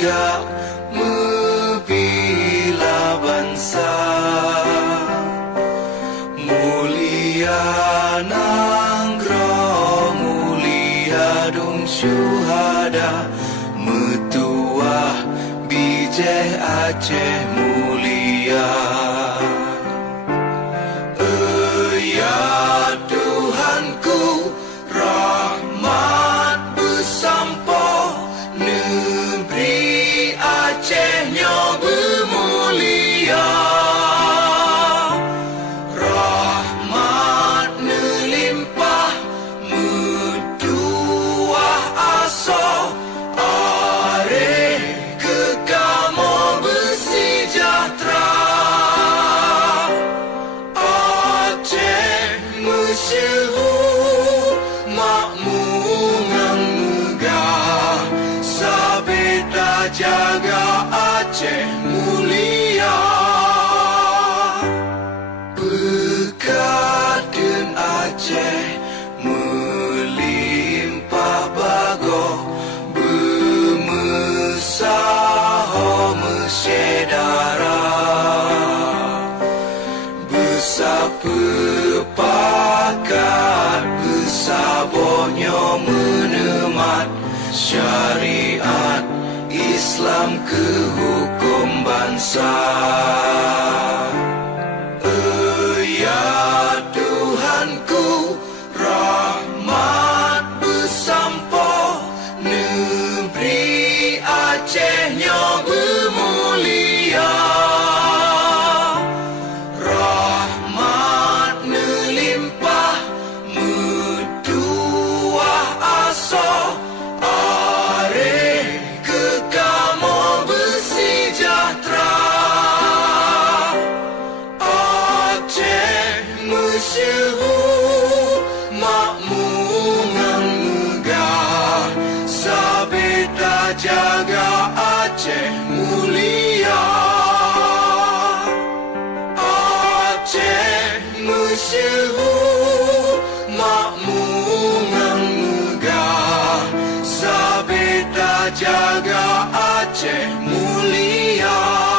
tidak membela bangsa. Mulia nangro, mulia dong syuhada, metuah bijih Aceh mulia. Ya Tuhanku, rahmat bersampo, negeri Acehnya bermulia. Rahmat melimpah, metuah aso, areh kekamo bersejahtera. Masyhur makmungan megah, sabeta jaga Aceh mulia. Berkatun Aceh melimpah bago, bermesaho mesyedara, bersapepakat bersabohnya menemat syariat Islam ke hukum bangsa. Ya Tuhanku, rahmat bersampo, negeri Acehnya bermulia. Rahmat melimpah, metuah aso, areh kekamo bersejahtera. Aceh masyhur makmungan megah, sabeta jaga Aceh mulia. Aceh masyhur makmungan megah, sabeta jaga Aceh mulia.